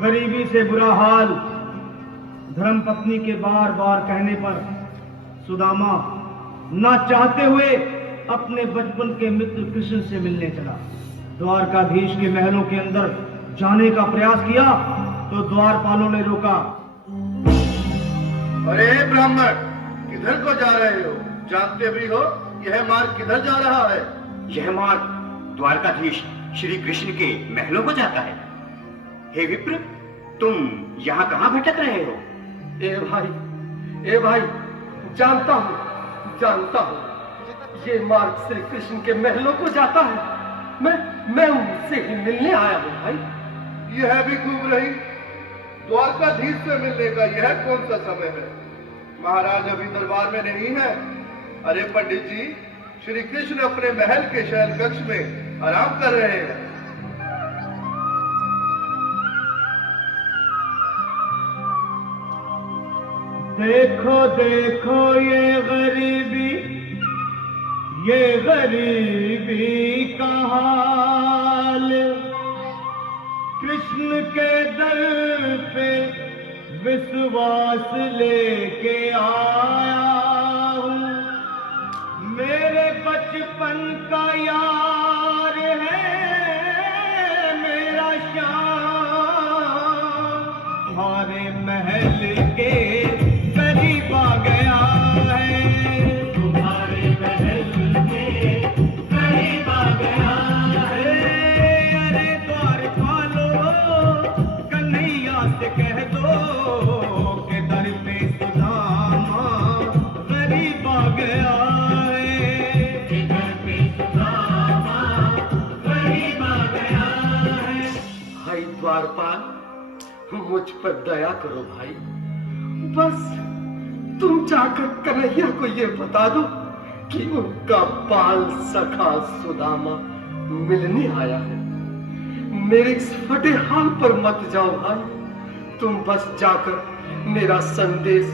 गरीबी से बुरा हाल धर्मपत्नी के बार बार कहने पर सुदामा ना चाहते हुए अपने बचपन के मित्र कृष्ण से मिलने चला। द्वारकाधीश के महलों के अंदर जाने का प्रयास किया तो द्वारपालों ने रोका। अरे ब्राह्मण, किधर को जा रहे हो? जानते भी हो यह मार्ग किधर जा रहा है? यह मार्ग द्वारकाधीश श्री कृष्ण के महलों को जाता है। हे विप्र, तुम यहाँ कहाँ भटक रहे हो? ए भाई, जानता हूँ ये मार्ग श्री कृष्ण के महलों को जाता है। मैं उनसे ही मिलने आया हूँ भाई। यह भी घूम रही। द्वारकाधीश से मिलने का यह कौन सा समय है? महाराज अभी दरबार में नहीं है। अरे पंडित जी, श्री कृष्ण अपने महल के शयन कक्ष में आराम कर रहे हैं। देखो देखो ये गरीबी का हाल, कृष्ण के दर पे विश्वास लेके आया हूँ। मेरे बचपन का यार है मेरा श्याम, हमारे महल के करीब आ गया है। तुम्हारे महल के करीब आ गया है। अरे द्वारपालो, कन्हैया से कह दो कि दर पे सुदामा करीब आ गया है। दर पे सुदामा करीब आ गया है। भाई द्वारपाल, मुझ पर दया करो भाई। बस तुम जाकर कन्हैया को ये बता दो कि उनका बाल सखा सुदामा मिलने आया है। मेरे इस फटे हाल पर मत जाओ भाई। तुम बस जाकर मेरा संदेश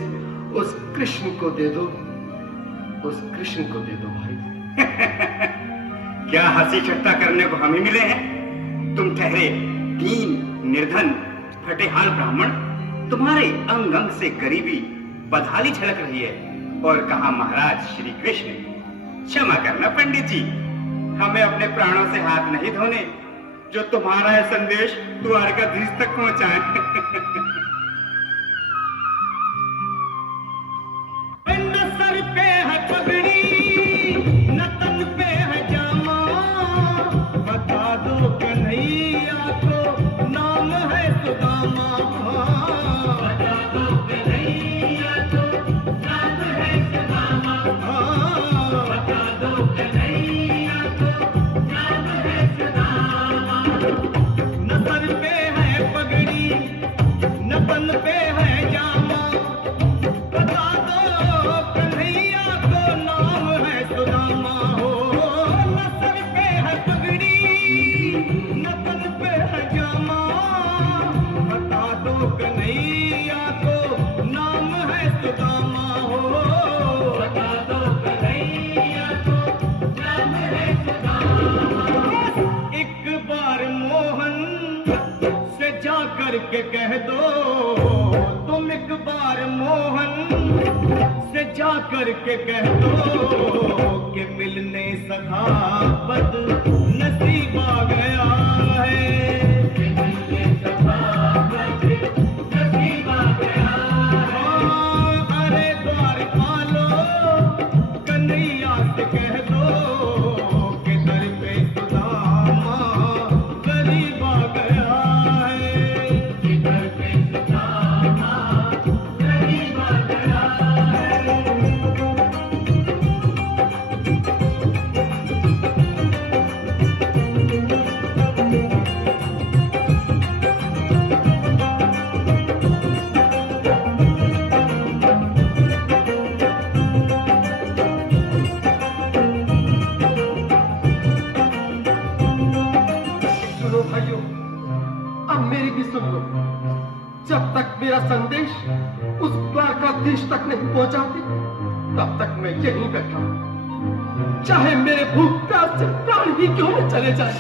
उस कृष्ण को दे दो। भाई। क्या हंसी ठट्टा करने को हम ही मिले हैं? तुम ठहरे दीन निर्धन फटे हाल ब्राह्मण, तुम्हारे अंग अंग से गरीबी बदहाली झलक रही है। और कहा महाराज श्री कृष्ण। क्षमा करना पंडित जी, हमें अपने प्राणों से हाथ नहीं धोने जो तुम्हारा यह संदेश द्वारकाधीश तक पहुंचाए। न सर पे है पगड़ी, न तन पे है जामा, बता दो कन्हैया को नाम है सुदामा। बता दो कन्हैया को नाम है सुदामा। बता दो कन्हैया को नाम है सुदामा। न सर पे है पगड़ी, न तन पे है जामा, बता दो कन्हैया को नाम है सुदामा। हो न सर पे है पगड़ी, न तन पे है जामा, बता दो कन्हैया को नाम है सुदामा। हो बता दो कन्हैया को नाम है सुदामा। एक बार मोहन से जा करके कह दो, तुम एक बार मोहन से जा करके कह दो कि मिलने सखावत नसीब आ गया है। मिलने सखावत नसीब आ गया है। अरे द्वारपालो, कन्हैया से कह दो कि दर पे सुदामा करीब आ गया है। दर पे सुदामा करीब आ गया है। सुनो भाइयों, अब मेरी भी सुन लो। जब तक मेरा संदेश उस द्वारकाधीश तक नहीं पहुंचाती, तब तक मैं यहीं बैठा हूं, चाहे मेरे भूख प्यास से प्राण ही क्यों न चले जाए।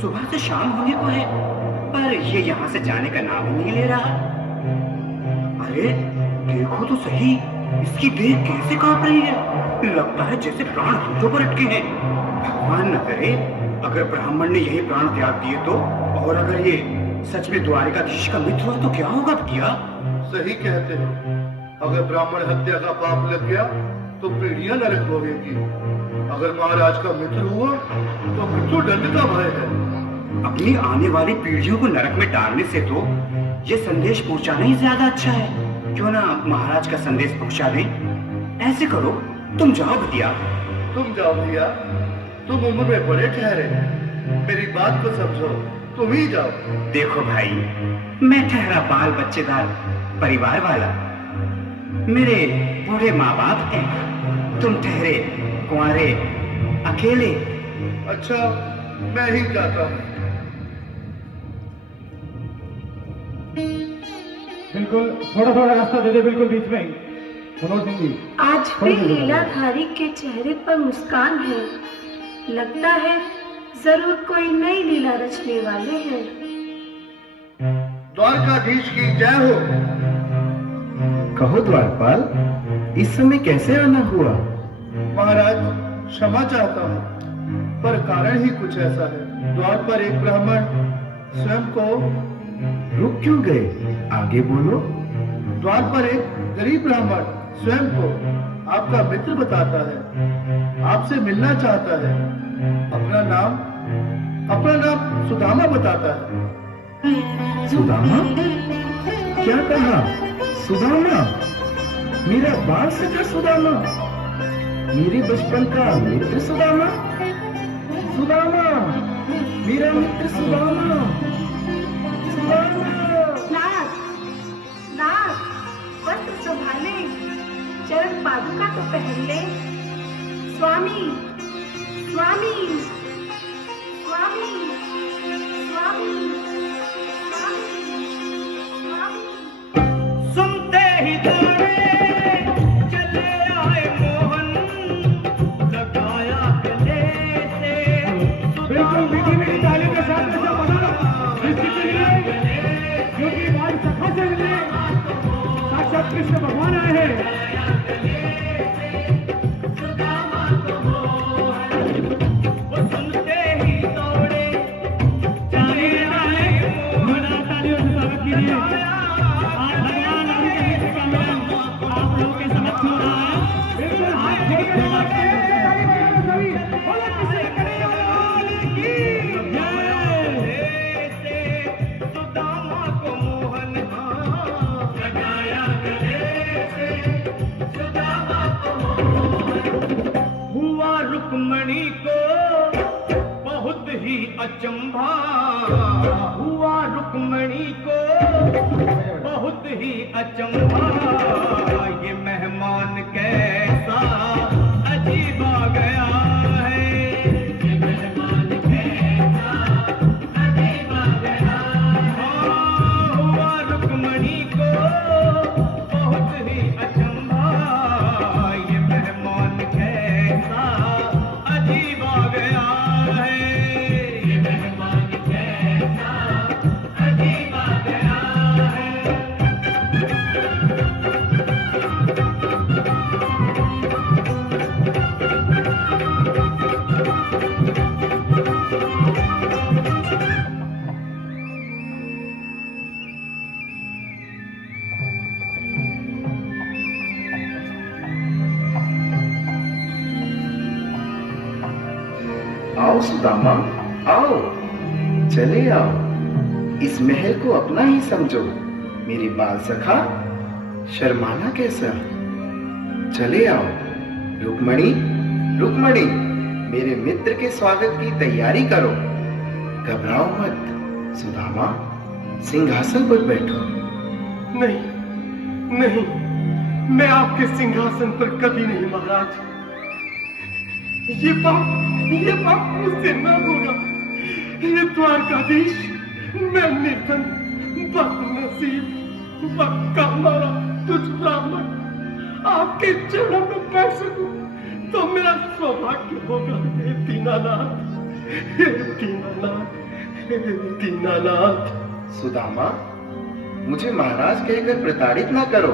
सुबह से शाम होने को है, पर ये यहाँ से जाने का नाम ही नहीं ले रहा। अरे देखो तो सही, इसकी देह कैसे कांप रही है। लगता है जैसे प्राण हाथों पर अटके हैं। भगवान न करे अगर ब्राह्मण ने यही प्राण त्याग दिए तो, और अगर ये सच में द्वारिकाधीश का मित्र हुआ तो क्या होगा भैया? सही कहते हो, अगर ब्राह्मण हत्या का पाप लग गया तो पीढ़ियां नरक भोगेंगी। अगर महाराज का मित्र हुआ तो मृत्यु दंड का भय है। अपनी आने वाली पीढ़ियों को नरक में डालने से तो ये संदेश पहुंचाना ही ज्यादा अच्छा है। क्यों ना महाराज का संदेश पहुंचा दें। ऐसे करो, तुम जाओ भैया। तुम जाओ भैया, तुम उम्र में बड़े ठहरे, मेरी बात को समझो, तुम ही जाओ। देखो भाई, मैं ठहरा बाल बच्चेदार परिवार वाला, मेरे बूढ़े माँ बाप हैं, तुम ठहरे कुंवारे अकेले। अच्छा, मैं ही जाता हूँ। बिल्कुल, थोड़ा थोड़ा रास्ता दे दे, बिल्कुल बीच में। मनोज सिंह जी, आज भी लीलाधारी के चेहरे पर मुस्कान है। लगता है जरूर कोई नई लीला रचने वाले हैं। द्वारकाधीश की जय हो। कहो द्वारपाल, इस समय कैसे आना हुआ? महाराज, क्षमा चाहता हूँ, पर कारण ही कुछ ऐसा है। द्वार पर एक ब्राह्मण स्वयं को रुक क्यों गए? आगे बोलो। द्वार पर एक गरीब ब्राह्मण स्वयं को आपका मित्र बताता है, आपसे मिलना चाहता है। अपना नाम सुदामा बताता है। सुदामा? क्या कहा? सुदामा? मेरा बाल सखा सुदामा? मेरे बचपन का मित्र सुदामा? सुदामा, मेरा मित्र सुदामा। सुदामा। नाथ, नाथ, वस्त्र संभाले, चरण पादुका तो पहन ले। स्वामी, स्वामी, स्वामी, स्वामी, स्वामी, स्वामी। सुनते ही दौड़े चले आए मोहन, लगाया गले से। बिल्कुल मीठी मीठी तालियों के साथ ऐसा बना क्योंकि बाल सखा से मिले, साक्षात कृष्ण भगवान आए हैं। वो सुनते ही दौड़े चले आए मोहन। तालियों से स्वागत कीजिए। आज भगवान और उनके मित्र का मिलन आप लोगों के समक्ष हो रहा है। बिल्कुल हाथ खड़े सभी बोलो किसे करे वाले की जय। से सुदामा को मोहन लगाया गले से, सुदामा को मोहन। हुआ रुक्मणी को बहुत ही अचंभा, हुआ रुक्मणी को बहुत ही अचंभा। ये मेहमान कैसा अजीब आ गया है, ये मेहमान कैसा अजीब आ गया है। हुआ रुक्मणी को बहुत ही अचंभा, ये मेहमान कैसा अजीब आ गया है, ये मेहमान कैसा अजीब आ गया है। आओ सुदामा, आओ, चले आओ। इस महल को अपना ही समझो। मेरी बाल सखा, शर्माना कैसा? चले आओ। रुक्मणी, रुक्मणी, मेरे मित्र के स्वागत की तैयारी करो। घबराओ मत। सुदामा, सिंहासन पर बैठो। नहीं, नहीं, मैं आपके सिंहासन पर कभी नहीं महाराज। ये पाप मुझसे न होगा। ये द्वारकाधीश, मैं निर्धन, बदनसीब, बदकामारा तुझ ब्राह्मण आपके चरणों में बैठ सकूं तो मेरा सौभाग्य होगा। हे दीनानाथ, हे दीनानाथ, दीनानाथ। सुदामा, मुझे महाराज कहकर प्रताड़ित ना करो।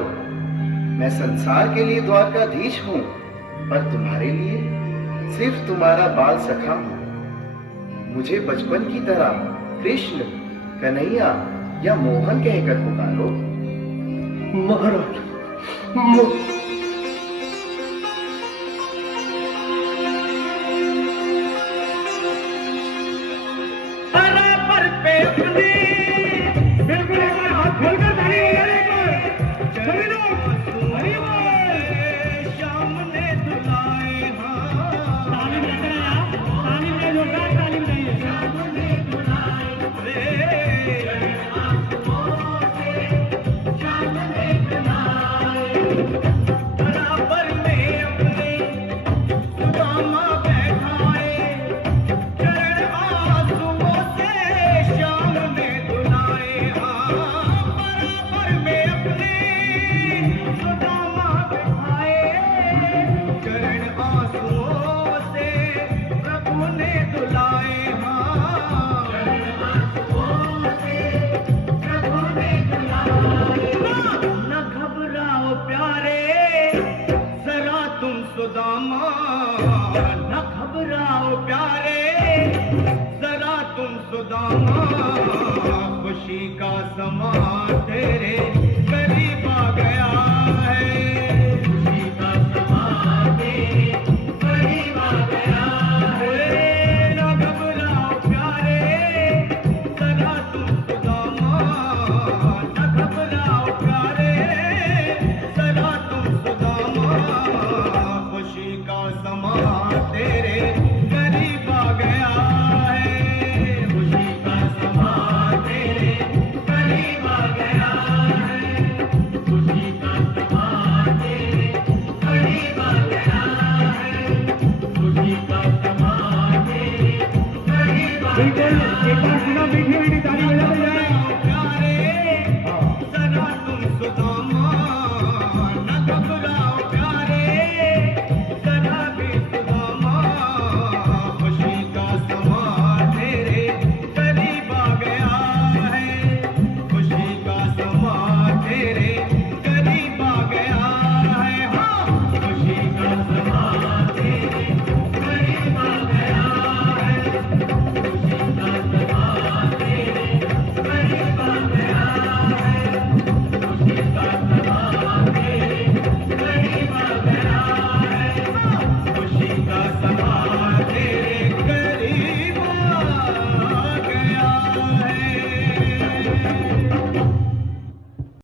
मैं संसार के लिए द्वारकाधीश हूँ, पर तुम्हारे लिए सिर्फ तुम्हारा बाल सखा हूँ। मुझे बचपन की तरह कृष्ण, कन्हैया या मोहन कहकर पुकारो। महाराज बराबर पे अपने बिल्कुल एक बार हाथ खोलकर ताली बजाने को सभी लोग हरि बोल। श्याम ने दुलाए तालीम लेकर आया, तालीम नहीं जोड़ता, तालीम नहीं है। श्याम ने दुलाए श्याम ने दुलाए बराबर में अपने सुदामा बैठाए, चरण आंसुओं से श्याम ने धुलाए। बराबर में अपने सुदामा बैठाए, चरण आंसुओं से प्रभु ने धुलाए। चरण आंसुओं से प्रभु ने धुलाए। न घबराओ प्यारे जरा तुम सुदामा, न घबराओ प्यारे जरा तुम सुदामा। खुशी का समा तेरे करीब आ गया।